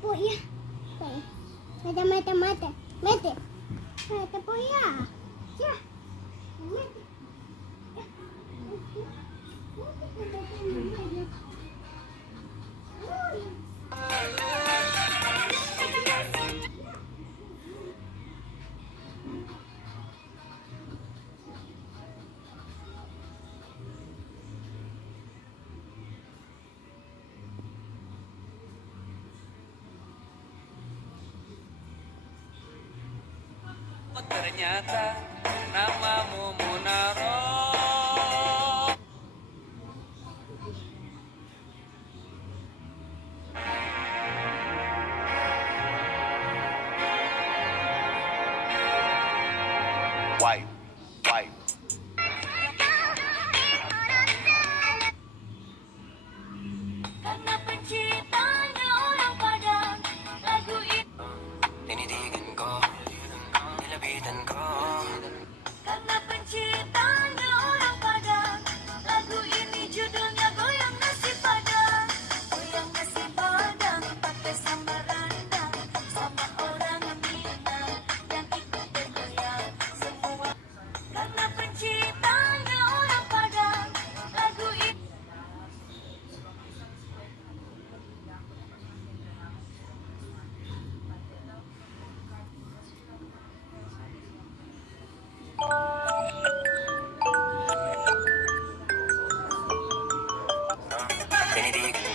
po ya. Mete, mete, mete, mete. Mete po ya. Ya. Mete. Ternyata namamu Munaro. White, white. Karena penciptanya orang Padang, lagu itu. Tinitigan ko, nilapitan ko. Karena penciptanya orang Padang, lagu ini judulnya Goyang Nasi Padang. Goyang nasi Padang pakai sambal rendang, sama orang Minang yang ikut bergoyang semua. Karena penciptanya orang Padang, lagu ini. Tinitigan